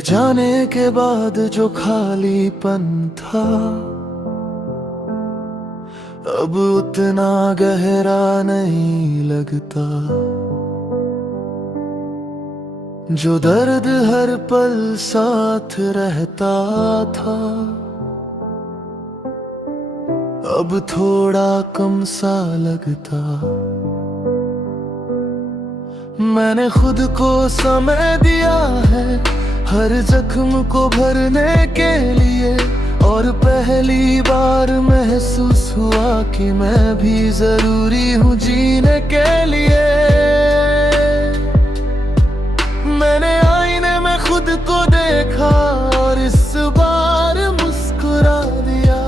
जाने के बाद जो खालीपन था अब उतना गहरा नहीं लगता। जो दर्द हर पल साथ रहता था अब थोड़ा कम सा लगता। मैंने खुद को समय दिया है हर जख्म को भरने के लिए, और पहली बार महसूस हुआ कि मैं भी जरूरी हूँ जीने के लिए। मैंने आईने में खुद को देखा और इस बार मुस्कुरा दिया।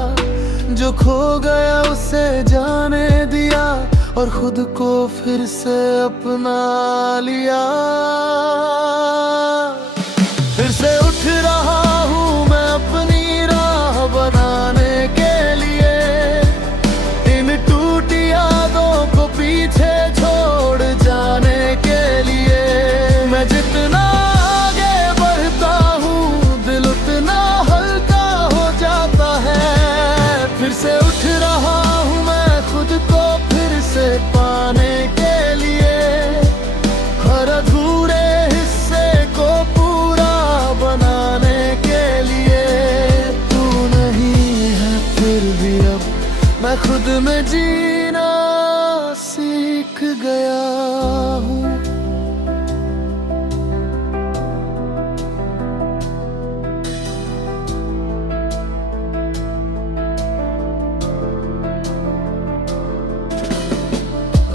जो खो गया उसे जाने दिया और खुद को फिर से अपना लिया। फिर से उठ रहा हूँ मैं अपनी राह बनाने के लिए, इन टूटी यादों को पीछे छोड़ जाने के लिए। मैं जितना आगे बढ़ता हूँ दिल उतना हल्का हो जाता है। फिर से उठ रहा हूँ मैं खुद को फिर से पाने के लिए, हर अधूरे हिस्से को पूरा बनाने के लिए। तू नहीं है फिर भी अब मैं खुद में जीना सीख गया हूँ।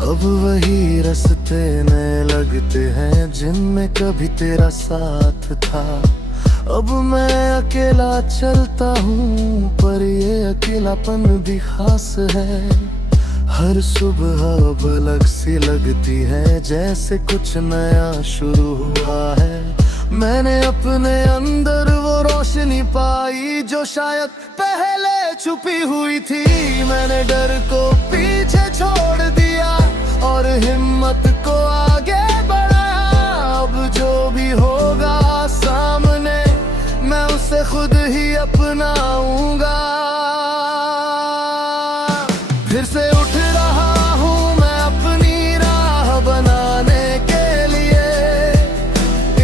अब वही रास्ते नए लगते हैं जिनमें कभी तेरा साथ था। अब मैं अकेला चलता हूँ पर ये अकेलापन भी खास है। हर सुबह अब अलग सी लगती है जैसे कुछ नया शुरू हुआ है। मैंने अपने अंदर वो रोशनी पाई जो शायद पहले छुपी हुई थी। मैंने डर को पीछे छोड़ दिया और हिम्मत को आगे बढ़ाया। अब जो भी होगा सामने मैं उसे खुद ही अपनाऊंगा। फिर से उठ रहा हूँ मैं अपनी राह बनाने के लिए,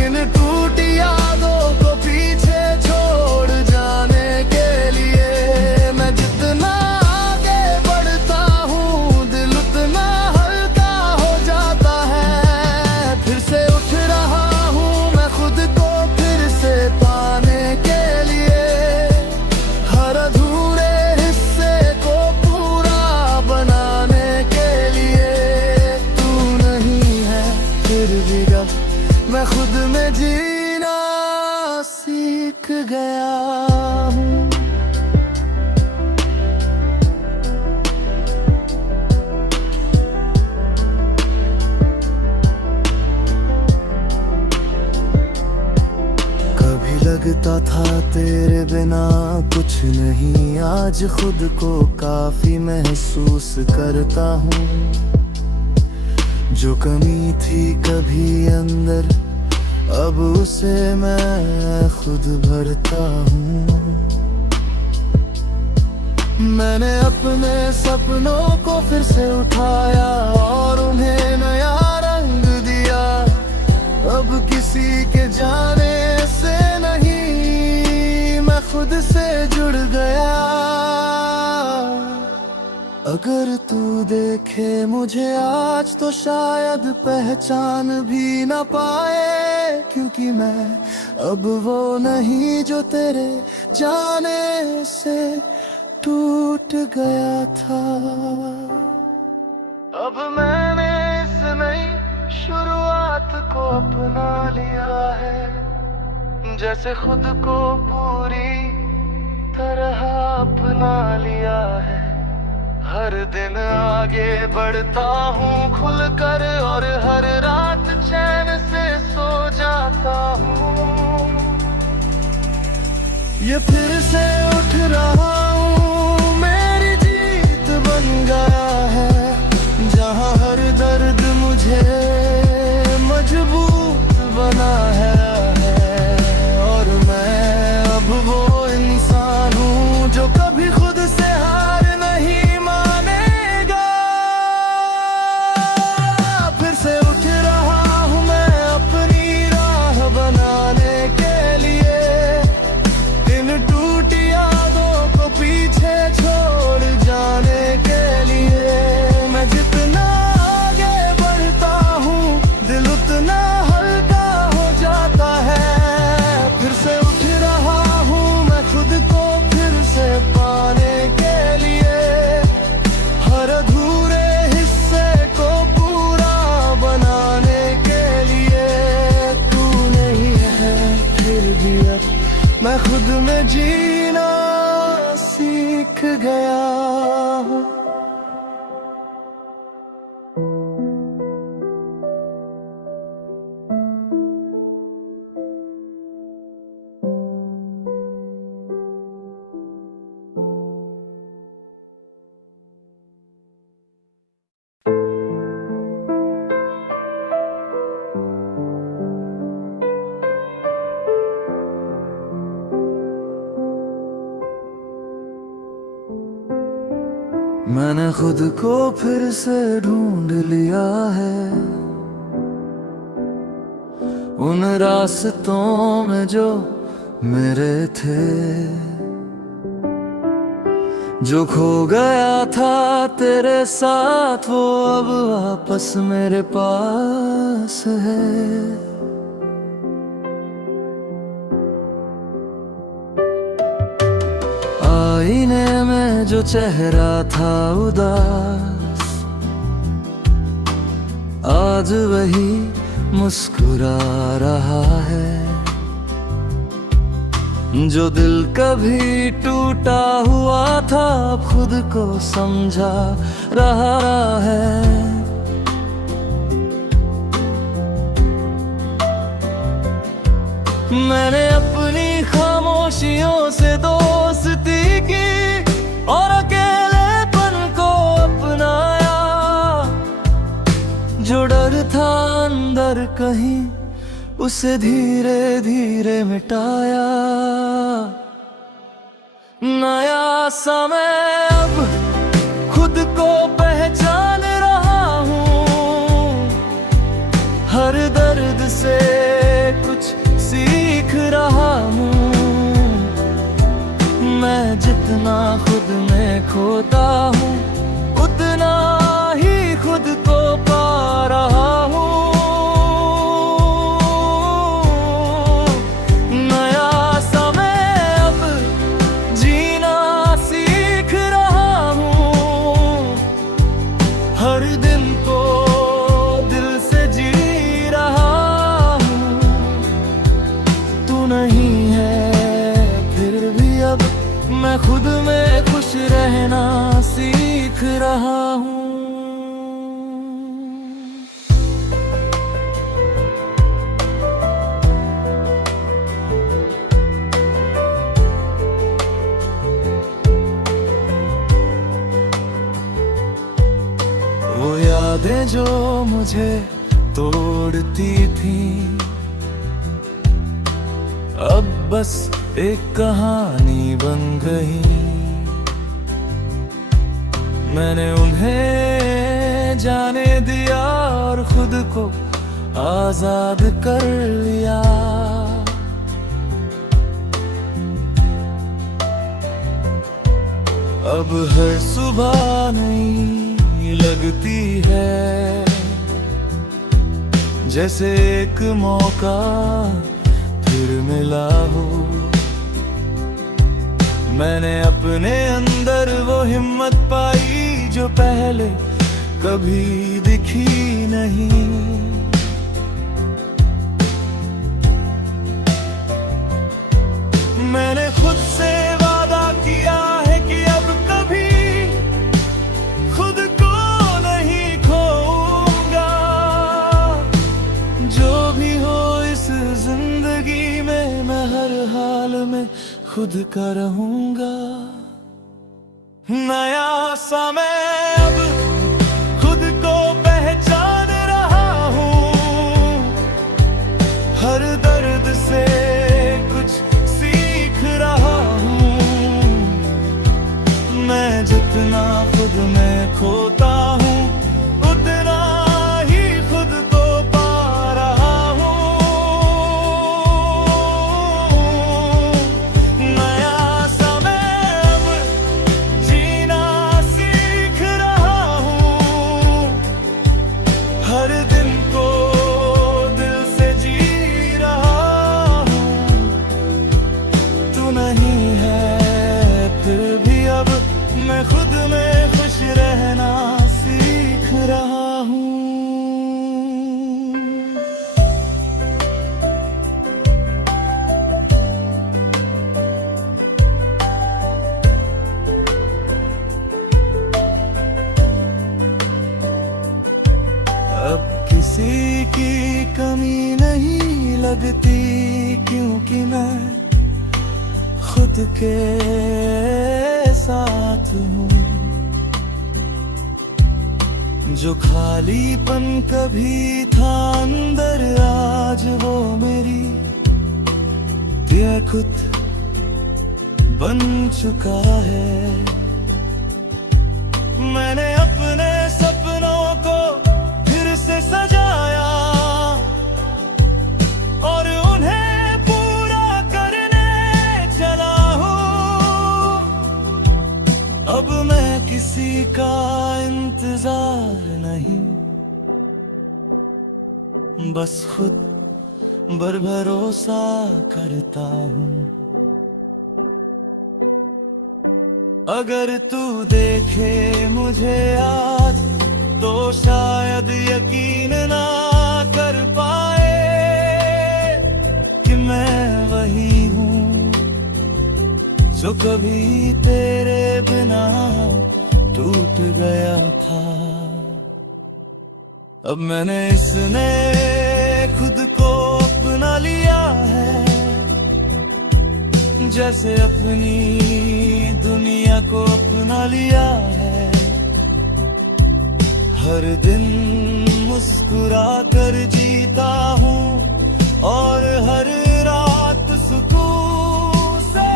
इन टूटी यादों को पीछे छोड़ जाने के लिए। मैं जितना आगे बढ़ता हूँ दिल उतना हल्का हो जाता है। फिर से उठ रहा हूँ मैं खुद को फिर से पाने के लिए, हर अधूरे हिस्से को पूरा बनाने के लिए। तू नहीं है फिर भी अब मैं खुद में जीना सीख गया हूँ। कभी लगता था तेरे बिना कुछ नहीं, आज खुद को काफी महसूस करता हूँ। जो कमी थी कभी अंदर अब उसे मैं खुद भरता हूँ। मैंने अपने सपनों को फिर से उठाया और उन्हें नया रंग दिया। अब किसी के जाने से नहीं मैं खुद से जुड़ गया। अगर तू देखे मुझे आज तो शायद पहचान भी न पाए, क्योंकि मैं अब वो नहीं जो तेरे जाने से टूट गया था। अब मैंने इस नई शुरुआत को अपना लिया है, जैसे खुद को पूरी तरह अपना लिया है। हर दिन आगे बढ़ता हूँ खुलकर और हर रात चैन से सो जाता हूँ। ये फिर से उठ रहा हूँ मेरी जीत बन गया है, जहाँ हर दर्द मुझे मजबूत बना है और खुद में जीना सीख गया हूँ। मैंने खुद को फिर से ढूंढ लिया है उन रास्तों में जो मेरे थे, जो खो गया था तेरे साथ वो अब वापस मेरे पास है। आईने में जो चेहरा था उदास आज वही मुस्कुरा रहा है। जो दिल कभी टूटा हुआ था अब खुद को समझा रहा है। मैंने अपनी खामोशियों से दोस्ती की और अकेलेपन को अपनाया। जो डर था अंदर कहीं उसे धीरे धीरे मिटाया। नया समय अब खुद को पहचान रहा हूँ। हर दर्द से कुछ सीख रहा हूँ। मैं जितना खुद में खोता हूँ उतना ही खुद को पा रहा हूँ। नया समय अब जीना सीख रहा हूँ। हर दिन को दिल से जी रहा हूँ। तू नहीं है फिर भी अब मैं खुद में खुश रहना सीख रहा हूँ। वो यादें जो मुझे तोड़ती थी अब बस एक कहानी बन गई। मैंने उन्हें जाने दिया और खुद को आजाद कर लिया। अब हर सुबह नई लगती है जैसे एक मौका फिर मिला हो। मैंने अपने अंदर वो हिम्मत पाई जो पहले कभी दिखी नहीं। मैंने खुद से वादा किया है कि अब कभी खुद को नहीं खोऊंगा। जो भी हो इस जिंदगी में मैं हर हाल में खुद का रहूंगा। नया समय अब खुद को पहचान रहा हूँ। हर दर्द से कुछ सीख रहा हूँ। मैं जितना खुद में खोता हूँ उतना ही खुद को पा रहा हूँ। नया समय अब जीना सीख रहा हूँ। हर दिन को दिल से जी रहा हूँ। तू नहीं है फिर भी अब मैं खुद में खुश रहना सीख रहा हूँ। की कमी नहीं लगती, क्योंकि मैं खुद के साथ हूँ। जो खालीपन कभी था अंदर, आज वो मेरी खुद बन चुका है। मैंने अपने सपनों को फिर से सजाया और उन्हें पूरा करने चला हूँ। अब मैं किसी का इंतजार नहीं, बस खुद पर भरोसा करता हूँ। अगर तू देखे मुझे आज तो शायद यकीन ना कर पाए कि मैं वही हूँ जो कभी तेरे बिना टूट गया था। अब मैंने इसने खुद को अपना लिया है, जैसे अपनी दुनिया को अपना लिया है। हर दिन मुस्कुरा कर जीता हूँ और हर रात सुकून से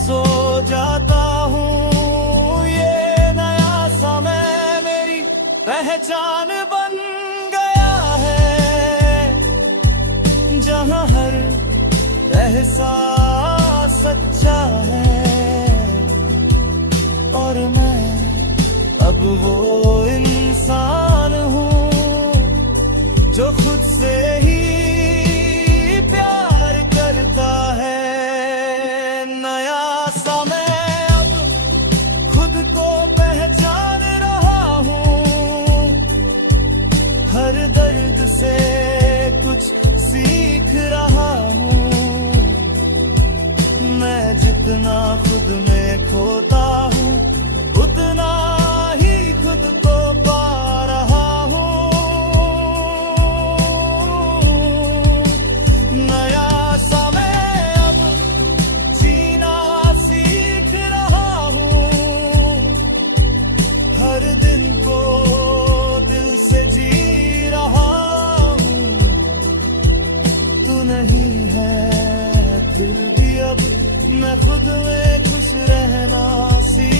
सो जाता हूँ। ये नया समय मेरी पहचान बन गया है, जहाँ हर एहसास सच्चा है। और मैं अब वो इंसान हूँ जो खुद से ही प्यार करता है। नया समय अब खुद को पहचान रहा हूँ, हर दर्द से कुछ सीख रहा हूँ। मैं जितना खुद में खोता हूँ, उतना ही खुद को पा रहा हूँ। नया समय अब जीना सीख रहा हूँ, हर दिन को दिल से जी रहा हूँ। तू नहीं है फिर भी अब मैं खुद में खुश रहना सीख